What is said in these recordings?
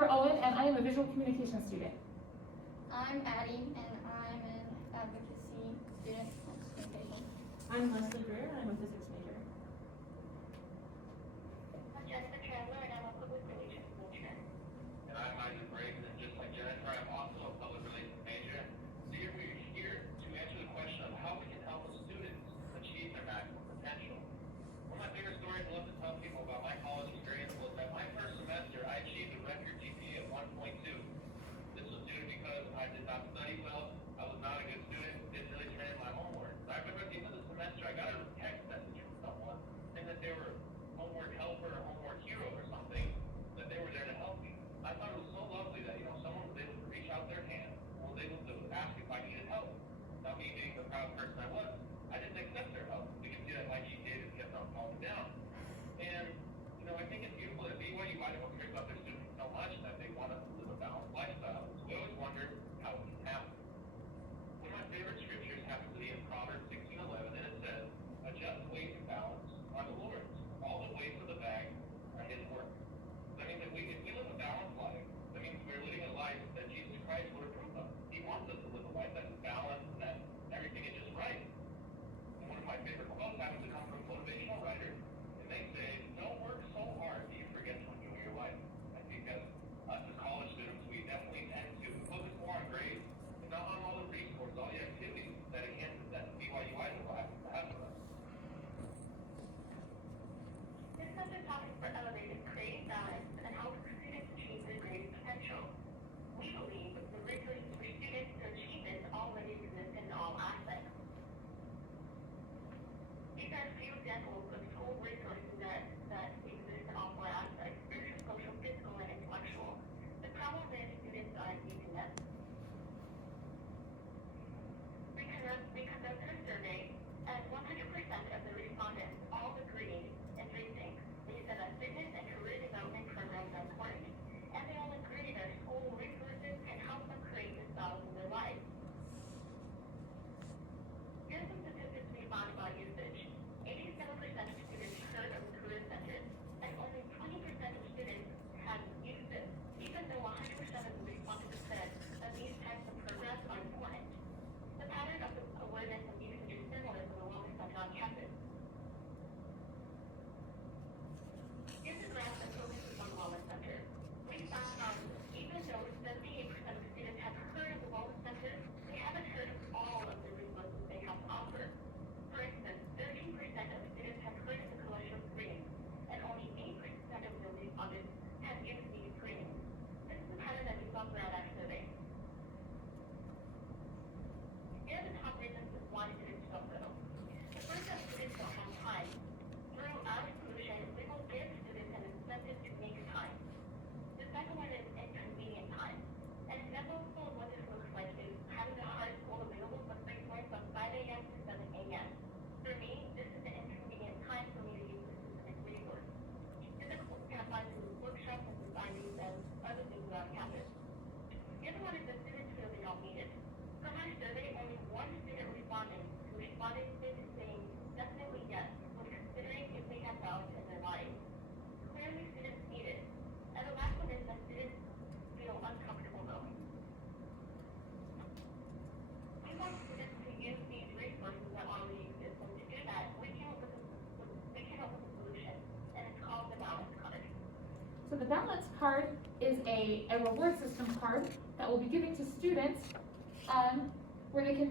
Deborah Owen, and I am a visual communication student. I'm Addie, and I'm an advocacy student at Communication. I'm Leslie Greer, and I'm a physics major. I'm Jessica Traveler, and I'm a public relations major. And I'm Isaac Brayton, and just like Jennifer, I'm also a public relations major. So we're here to answer the question of how we can help students achieve their maximum potential. One of my favorite stories I love to tell people about my college experience was that my first semester, I achieved a record GPA of 1.2. This was due because I did not study well, I was not a good student, didn't really turn in my homework. So I remember at the end of the semester, I got a text message from someone saying that they were homework helper or homework hero or something, that they were there to help me. I thought it was so lovely that, someone was able to reach out their hand, was able to ask if I needed help. Now, me being the proud person I was, I didn't accept their help. You can see that my GPA just kept on falling down. And, I think it's beautiful that BYU Idaho cares about their students so much that they want us to live a balanced lifestyle. So we always wondered how it can happen. One of my favorite scriptures happens to be in Proverbs 16:11, and it says, "A just weight and balance are the Lord's. All the weights of the bag are His work." That means that if we live a balanced life, that means we're living a life that Jesus Christ would approve of. He wants us to live a life that is balanced and that everything is just right. And one of my favorite quotes happens to come from a motivational writer, and they say, "Don't work so hard that you forget to enjoy your life." I think as us as college students, we definitely tend to focus more on grades and not on all the resources, all the activities that BYU Idaho has to have for us. This subject topic for Elevate is creating balance and help students achieve their greatest potential. We believe the resources for students to achieve this already exist in all aspects. These are a few examples of school resources that exist in all four aspects: spiritual, social, physical, and intellectual. The problem is students aren't using them. We conducted a survey, and 100% of the respondents all agreed in three things. They said that fitness and career development programs are important, and they all agreed that school resources can help them create this balance in their lives. Here's some statistics we found about usage. 87% of students heard of the Career Center, and only 20% of students had used it, even though 100% of the respondents said that these types of programs are important. The pattern of the awareness and usage is similar to the Wellness Center on campus. Here's a graph that focuses on the Wellness Center. We found even though 78% of students have heard of the Wellness Center, they haven't heard of all of the resources they have to offer. For instance, 13% of students have heard of the cholesterol screening, and only 8% of the respondents have used these screenings. This is the pattern that we saw throughout our survey. Here are the top reasons why students don't go. The first is students don't have time. Through our solution, we will give students an incentive to make time. The second one is inconvenient time. An example of what this looks like is having a hard school available from 5 a.m. to 7 a.m. For me, this is an inconvenient time for me to use this specific resource. Students can find through workshops and societies and other things around campus. The other one is that students feel they don't need it. From our survey, only one student responded saying definitely yes when considering if they have balance in their lives. Clearly, students need it. And the last one is that students feel uncomfortable going. We want students to use these resources that already exist, and to do that, we came up with a solution, and it's called the Balance Card. So the Balance Card is a reward system card that we'll be giving to students where they can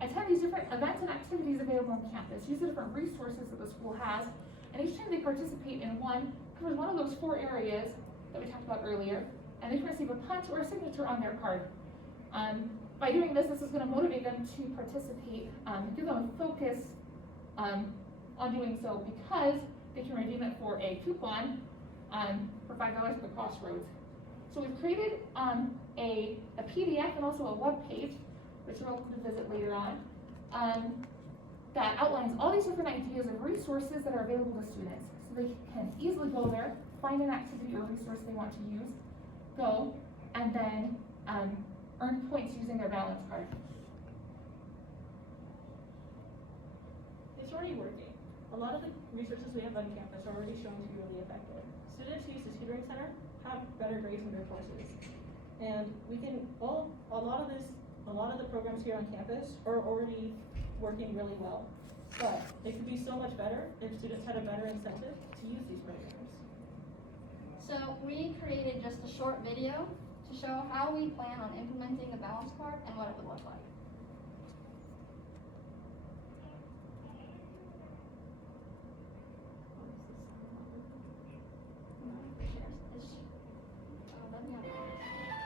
attend these different events and activities available on campus, use the different resources that the school has, and each time they participate in covers one of those 4 areas that we talked about earlier, and they can receive a punch or a signature on their card. By doing this is going to motivate them to participate, give them a focus on doing so, because they can redeem it for a coupon for $5 at the Crossroads. So we've created a PDF and also a web page, which you're welcome to visit later on, that outlines all these different ideas of resources that are available to students. So they can easily go there, find an activity or resource they want to use, go, and then earn points using their Balance Card. It's already working. A lot of the resources we have on campus are already shown to be really effective. Students who use the tutoring center have better grades in their courses. And we can, a lot of the programs here on campus are already working really well. But it could be so much better if students had a better incentive to use these programs. So we created just a short video to show how we plan on implementing the balance card and what it would look like.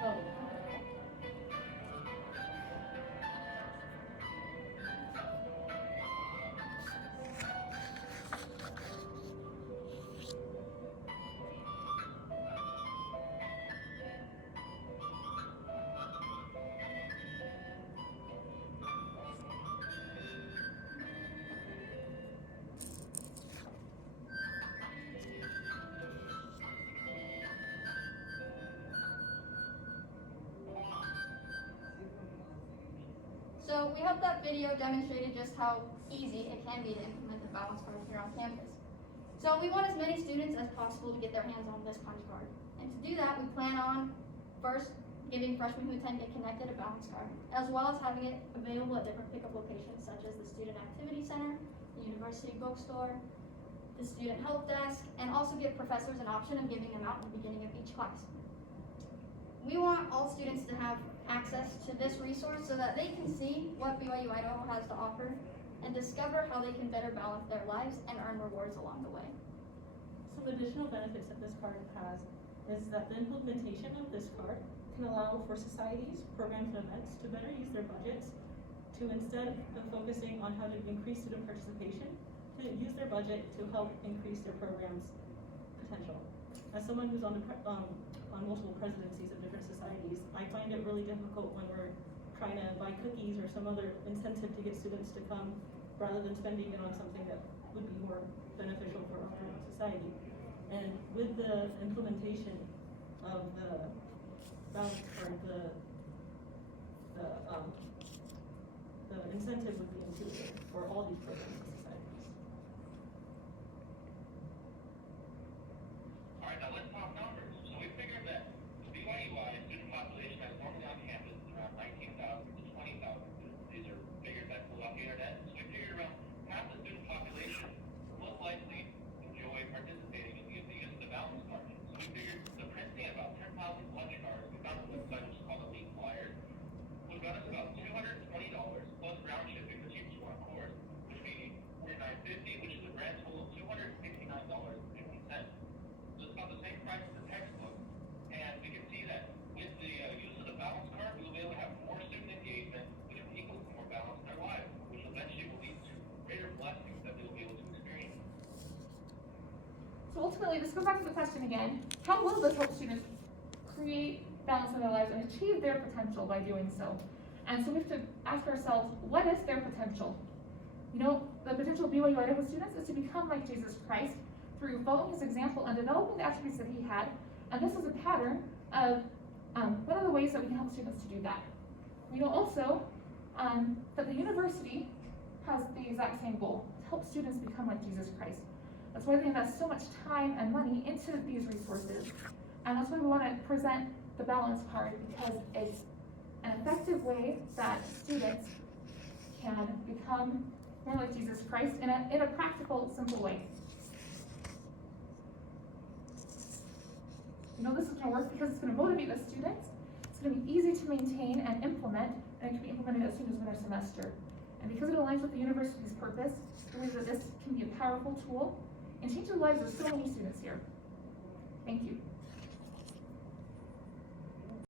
Oh. So we hope that video demonstrated just how easy it can be to implement the balance card here on campus. So we want as many students as possible to get their hands on this punch card. And to do that, we plan on first giving freshmen who attend Get Connected a balance card, as well as having it available at different pickup locations such as the Student Activity Center, the University Bookstore, the Student Help Desk, and also give professors an option of giving them out at the beginning of each class. We want all students to have access to this resource so that they can see what BYU Idaho has to offer and discover how they can better balance their lives and earn rewards along the way. Some additional benefits that this card has is that the implementation of this card can allow for societies, programs, and events to better use their budgets to, instead of focusing on how to increase student participation, to use their budget to help increase their program's potential. As someone who's on multiple presidencies of different societies, I find it really difficult when we're trying to buy cookies or some other incentive to get students to come rather than spending it on something that would be more beneficial for our society. And with the implementation of the balance card, the incentive would be intuitive for all these programs and societies. All right, now let's talk numbers. So we figured that the BYU-wide student population that's normally on campus is around 19,000 to 20,000 students. These are figures that pull off the internet. So we figured around half the student population will most likely enjoy participating in the use of the balance card. So we figured the printing of about 10,000 lunch cards, we found a website which is called Elite Flyers, would run us about $220 plus round shipping for each one course, which would be $49.50, which is a grand total of $269.50. So it's about the same price as the textbook, and we can see that with the use of the balance card, we will be able to have more student engagement, which will equal more balance in their lives, which eventually will lead to greater blessings that they will be able to experience. So ultimately, this goes back to the question again, how will this help students create balance in their lives and achieve their potential by doing so? And so we have to ask ourselves, what is their potential? You know, the potential of BYU Idaho students is to become like Jesus Christ through following his example and developing the attributes that he had. And this is a pattern of one of the ways that we can help students to do that. We know also that the university has the exact same goal, to help students become like Jesus Christ. That's why they invest so much time and money into these resources. And that's why we want to present the balance card, because it's an effective way that students can become more like Jesus Christ in a practical, simple way. You know this is going to work because it's going to motivate the students, it's going to be easy to maintain and implement, and it can be implemented as soon as winter semester. And because it aligns with the university's purpose, I believe that this can be a powerful tool and change the lives of so many students here. Thank you.